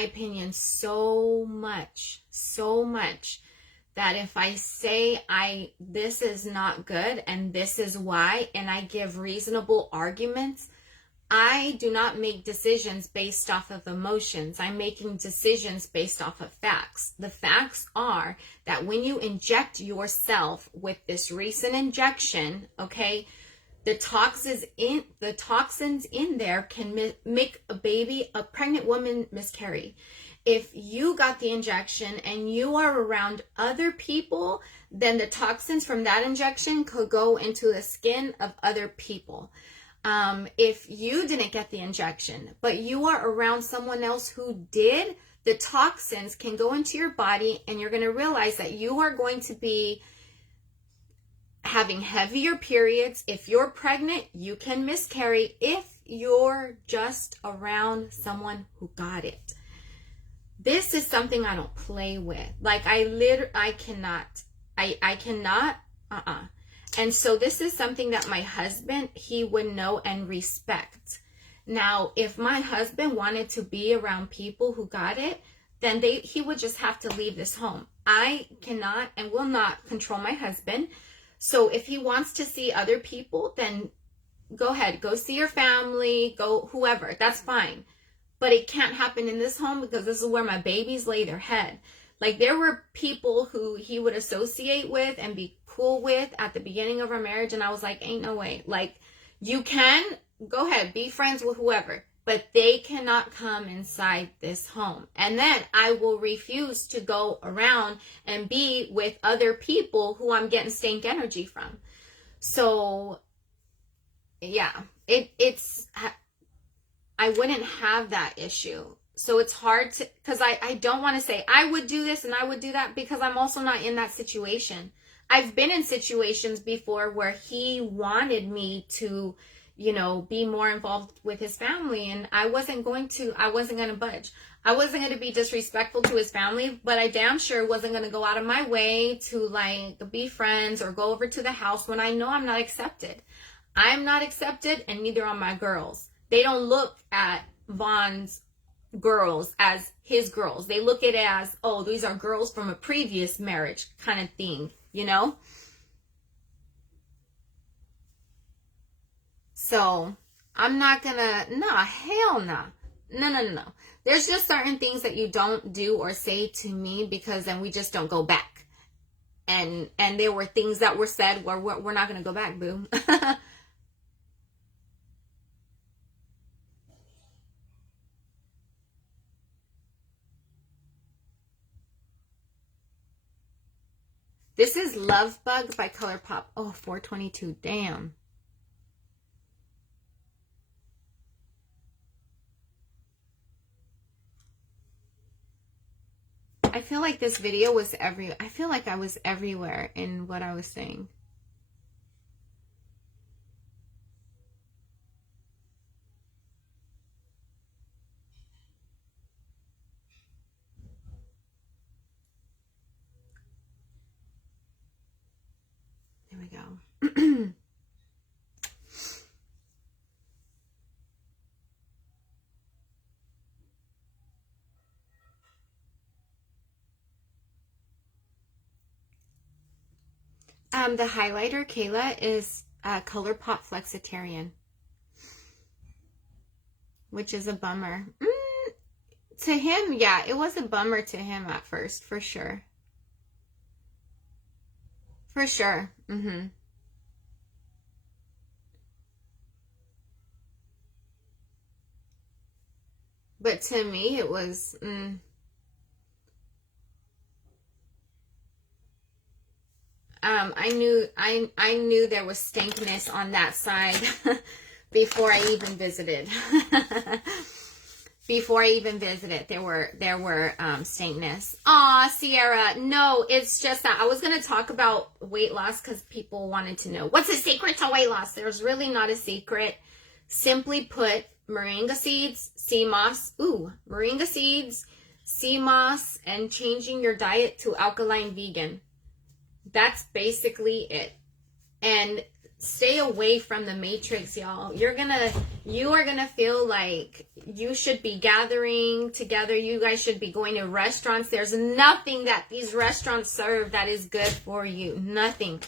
my opinion so much that if I say this is not good and this is why, and I give reasonable arguments, I do not make decisions based off of emotions. I'm making decisions based off of facts. The facts are that when you inject yourself with this recent injection, okay, the toxins in there can make a pregnant woman miscarry. If you got the injection and you are around other people, then the toxins from that injection could go into the skin of other people. If you didn't get the injection, but you are around someone else who did, the toxins can go into your body, and you're going to realize that you are going to be having heavier periods. If you're pregnant, you can miscarry if you're just around someone who got it. This is something I don't play with. Like I cannot. And so this is something that my husband, he would know and respect. Now, if my husband wanted to be around people who got it, then he would just have to leave this home. I cannot and will not control my husband. So if he wants to see other people, then go ahead, go see your family, go whoever, that's fine. But it can't happen in this home because this is where my babies lay their head. Like, there were people who he would associate with and be cool with at the beginning of our marriage, and I was like, ain't no way. Like, you can, go ahead, be friends with whoever, but they cannot come inside this home. And then I will refuse to go around and be with other people who I'm getting stank energy from. So, yeah, I wouldn't have that issue. So it's hard to, because I don't want to say I would do this and I would do that, because I'm also not in that situation. I've been in situations before where he wanted me to, be more involved with his family, and I wasn't going to budge. I wasn't going to be disrespectful to his family, but I damn sure wasn't going to go out of my way to be friends or go over to the house when I know I'm not accepted. I'm not accepted, and neither are my girls. They don't look at Vaughn's girls as his girls. They look at it as, oh, these are girls from a previous marriage kind of thing, So I'm not gonna, hell no. No. There's just certain things that you don't do or say to me, because then we just don't go back. And there were things that were said where we're not gonna go back, boo. This is Love Bug by ColourPop. Oh, 422. Damn. I feel like this video was I feel like I was everywhere in what I was saying. There we go. The highlighter, Kayla, is ColourPop Flexitarian, which is a bummer. To him, yeah, it was a bummer to him at first, for sure. For sure. But to me, it was... I knew there was stankness on that side before I even visited. Before I even visited, there were stankness. Aw, Sierra, no, it's just that I was gonna talk about weight loss because people wanted to know what's the secret to weight loss. There's really not a secret. Simply put, moringa seeds, sea moss, and changing your diet to alkaline vegan. That's basically it. And stay away from the matrix, y'all. You're gonna You are going to feel like you should be gathering together. You guys should be going to restaurants. There's nothing that these restaurants serve that is good for you. Nothing.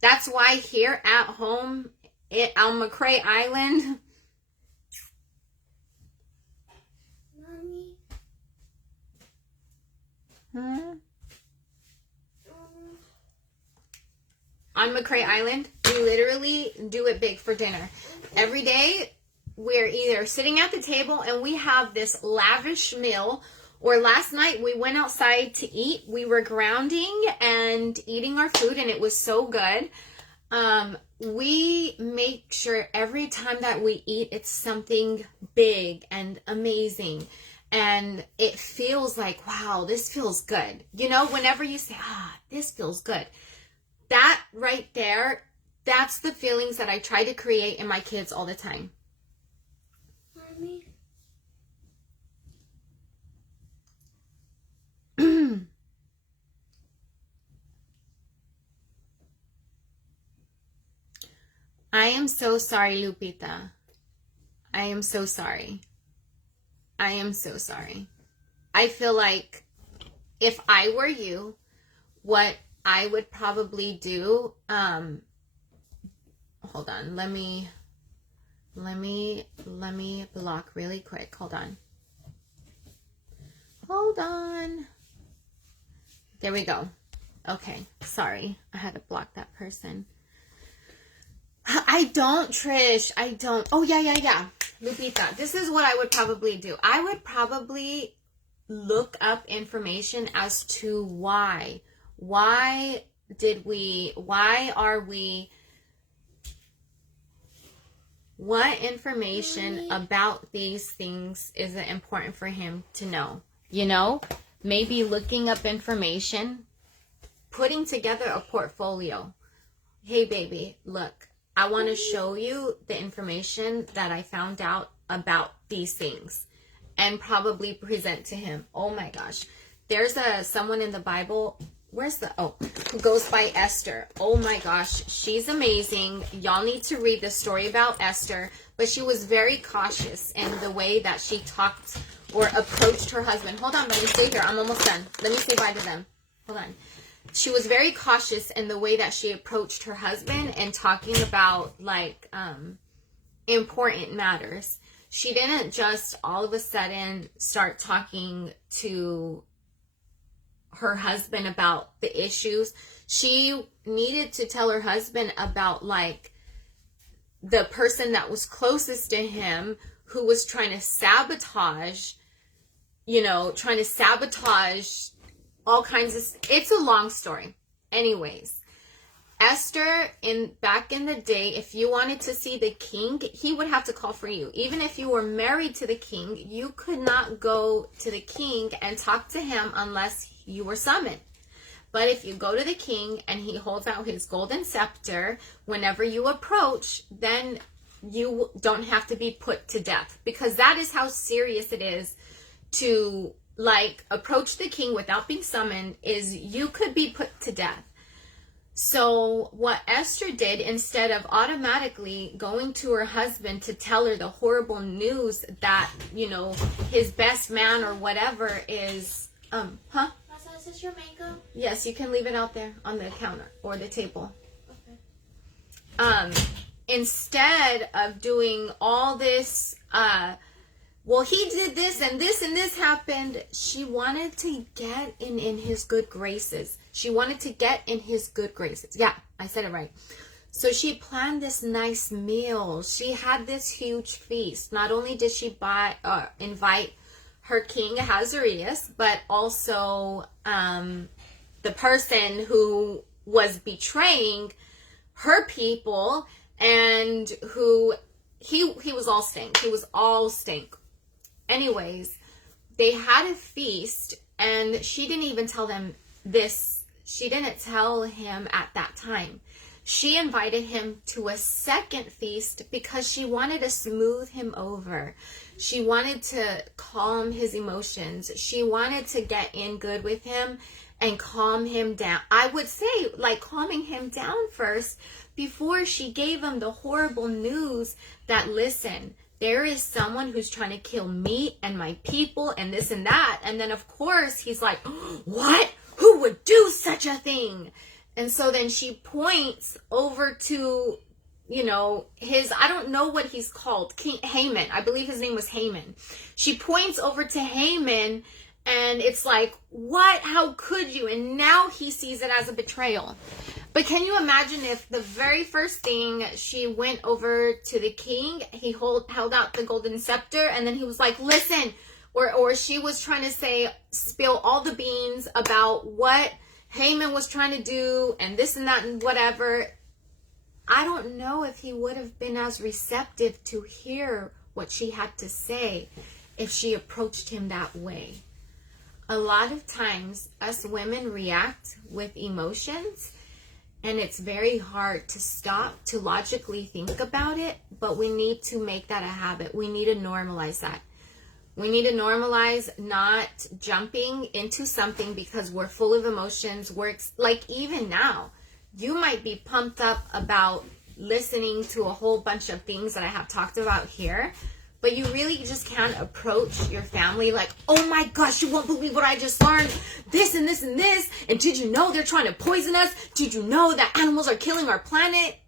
That's why here at home on Mccray Island, Mommy. on Mccray Island, we literally do it big for dinner. Every day, we're either sitting at the table and we have this lavish meal, or last night we went outside to eat. We were grounding and eating our food, and it was so good. We make sure every time that we eat, it's something big and amazing. And it feels like, wow, this feels good. You know, whenever you say, this feels good. That right there, that's the feelings that I try to create in my kids all the time. Mommy. I am so sorry, Lupita. I am so sorry. I am so sorry. I feel like if I were you, what I would probably do, hold on, let me block really quick. Hold on. There we go. Okay, sorry. I had to block that person. I don't, Trish. I don't. Oh, yeah. Lupita, this is what I would probably do. I would probably look up information as to why. Why are we, what information about these things is it important for him to know? You know, maybe looking up information, putting together a portfolio. Hey, baby, look, I want to show you the information that I found out about these things and probably present to him. Oh my gosh. There's someone in the Bible, who goes by Esther. Oh my gosh, she's amazing. Y'all need to read the story about Esther, but she was very cautious in the way that she talked or approached her husband. Hold on, let me stay here. I'm almost done. Let me say bye to them. Hold on. She was very cautious in the way that she approached her husband and talking about important matters. She didn't just all of a sudden start talking to her husband about the issues. She needed to tell her husband about the person that was closest to him who was trying to sabotage all kinds of, it's a long story. Anyways, Esther, back in the day, if you wanted to see the king, he would have to call for you. Even if you were married to the king, you could not go to the king and talk to him unless you were summoned. But if you go to the king and he holds out his golden scepter, whenever you approach, then you don't have to be put to death. Because that is how serious it is to approach the king without being summoned, is you could be put to death. So what Esther did, instead of automatically going to her husband to tell her the horrible news that, his best man or whatever is, Is this your makeup? Yes, you can leave it out there on the counter or the table. Okay. Instead of doing all this, he did this and this happened, she wanted to get in his good graces. She wanted to get in his good graces. Yeah, I said it right. So she planned this nice meal. She had this huge feast. Not only did she invite her king Ahasuerus, but also the person who was betraying her people, and who he was all stink. He was all stink. Anyways, they had a feast, and she didn't even tell them this. She didn't tell him at that time. She invited him to a second feast because she wanted to smooth him over. She wanted to calm his emotions. She wanted to get in good with him and calm him down. I would say calming him down first, before she gave him the horrible news that, listen, there is someone who's trying to kill me and my people and this and that. And then, of course, he's like, what? Who would do such a thing? And so then she points over to, you know, I don't know what he's called, King Haman. I believe his name was Haman. She points over to Haman, and it's like, what? How could you? And now he sees it as a betrayal. But can you imagine if the very first thing she went over to the king, he held out the golden scepter, and then he was like, listen, or she was trying to say, spill all the beans about what Haman was trying to do and this and that and whatever. I don't know if he would have been as receptive to hear what she had to say if she approached him that way. A lot of times us women react with emotions, and it's very hard to stop to logically think about it, but we need to make that a habit. We need to normalize that. We need to normalize not jumping into something because we're full of emotions. Like even now, you might be pumped up about listening to a whole bunch of things that I have talked about here, but you really just can't approach your family like, oh my gosh, you won't believe what I just learned. This and this and this. And did you know they're trying to poison us? Did you know that animals are killing our planet?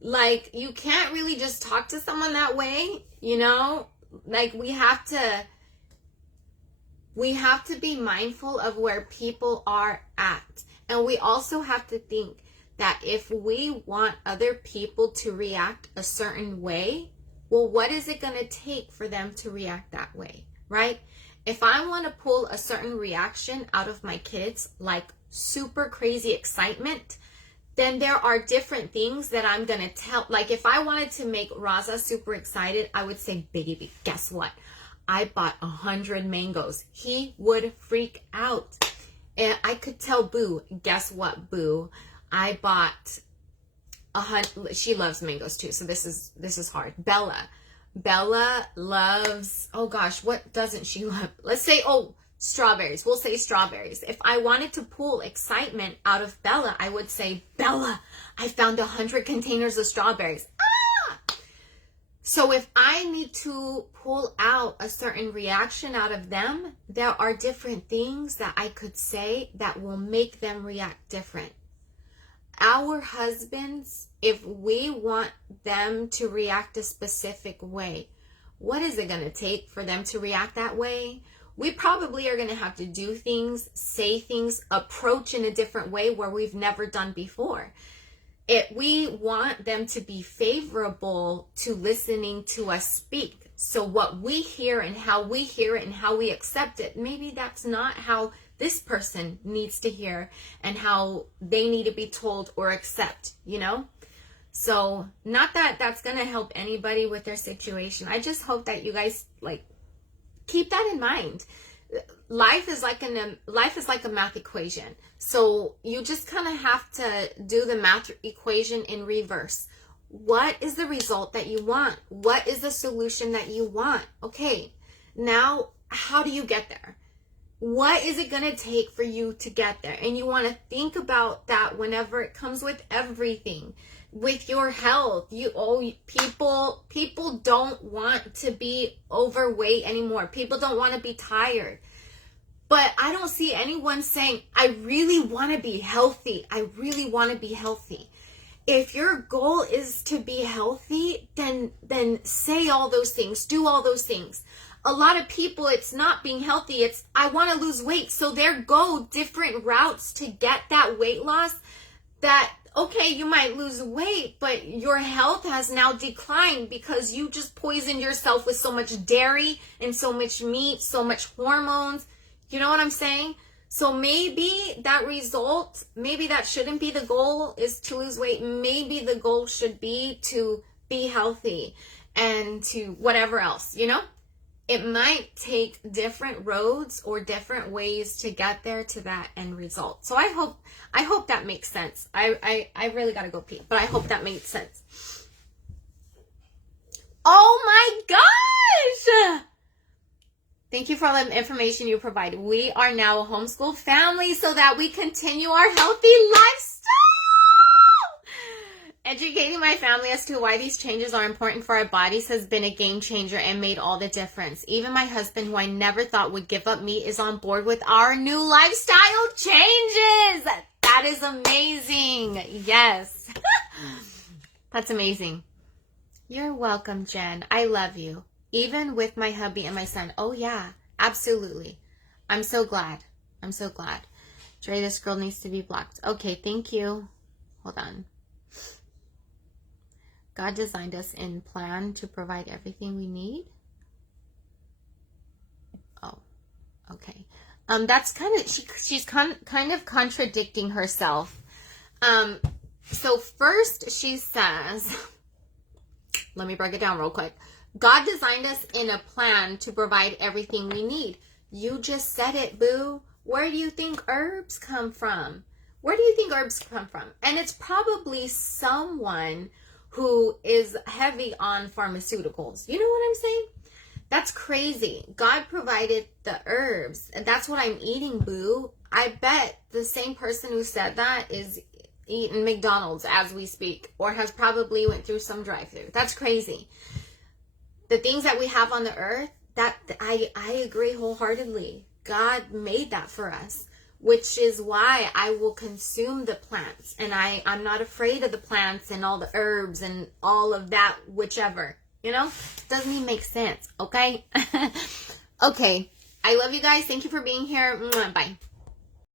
Like, you can't really just talk to someone that way, you know? Like, we have to be mindful of where people are at. And we also have to think that if we want other people to react a certain way, well, what is it going to take for them to react that way, right? If I want to pull a certain reaction out of my kids, like super crazy excitement, then there are different things that I'm going to tell. Like if I wanted to make Raza super excited, I would say, baby, guess what? I bought 100 mangoes. He would freak out. And I could tell Boo, guess what, Boo? I bought 100. She loves mangoes too, so this is hard. Bella loves, oh gosh, what doesn't she love? Let's say, strawberries. We'll say strawberries. If I wanted to pull excitement out of Bella, I would say, Bella, I found 100 containers of strawberries. So if I need to pull out a certain reaction out of them, there are different things that I could say that will make them react different. Our husbands, if we want them to react a specific way, what is it going to take for them to react that way? We probably are going to have to do things, say things, approach in a different way where we've never done before. We want them to be favorable to listening to us speak. So what we hear and how we hear it and how we accept it, maybe that's not how this person needs to hear and how they need to be told or accept, you know? So not that that's going to help anybody with their situation. I just hope that you guys keep that in mind. Life is like a math equation. So you just kind of have to do the math equation in reverse. What is the result that you want? What is the solution that you want? Okay, now how do you get there? What is it going to take for you to get there? And you want to think about that whenever it comes with everything. With your health, people don't want to be overweight anymore. People don't want to be tired. But I don't see anyone saying, I really want to be healthy. I really want to be healthy. If your goal is to be healthy, then say all those things, do all those things. A lot of people, it's not being healthy, it's I want to lose weight. So there go different routes to get that weight loss that, okay, you might lose weight, but your health has now declined because you just poisoned yourself with so much dairy and so much meat, so much hormones. You know what I'm saying? So maybe that result, maybe that shouldn't be the goal, is to lose weight. Maybe the goal should be to be healthy and to whatever else, you know? It might take different roads or different ways to get there to that end result. So I hope that makes sense. I really got to go pee, but I hope that made sense. Oh my gosh! Thank you for all the information you provided. We are now a homeschool family so that we continue our healthy lifestyle. Educating my family as to why these changes are important for our bodies has been a game changer and made all the difference. Even my husband, who I never thought would give up meat, is on board with our new lifestyle changes. That is amazing. Yes. That's amazing. You're welcome, Jen. I love you. Even with my hubby and my son. Oh, yeah. Absolutely. I'm so glad. I'm so glad. Dre, this girl needs to be blocked. Okay, thank you. Hold on. God designed us in plan to provide everything we need. Oh, okay. That's kind of, she's kind of contradicting herself. So first she says, let me break it down real quick. God designed us in a plan to provide everything we need. You just said it, boo. Where do you think herbs come from? Where do you think herbs come from? And it's probably someone who is heavy on pharmaceuticals. You know what I'm saying? That's crazy. God provided the herbs, and that's what I'm eating, boo. I bet the same person who said that is eating McDonald's as we speak, or has probably went through some drive-thru. That's crazy. The things that we have on the earth, that I agree wholeheartedly. God made that for us, which is why I will consume the plants, and I'm not afraid of the plants and all the herbs and all of that, whichever, you know, doesn't even make sense. Okay. Okay. I love you guys. Thank you for being here. Bye.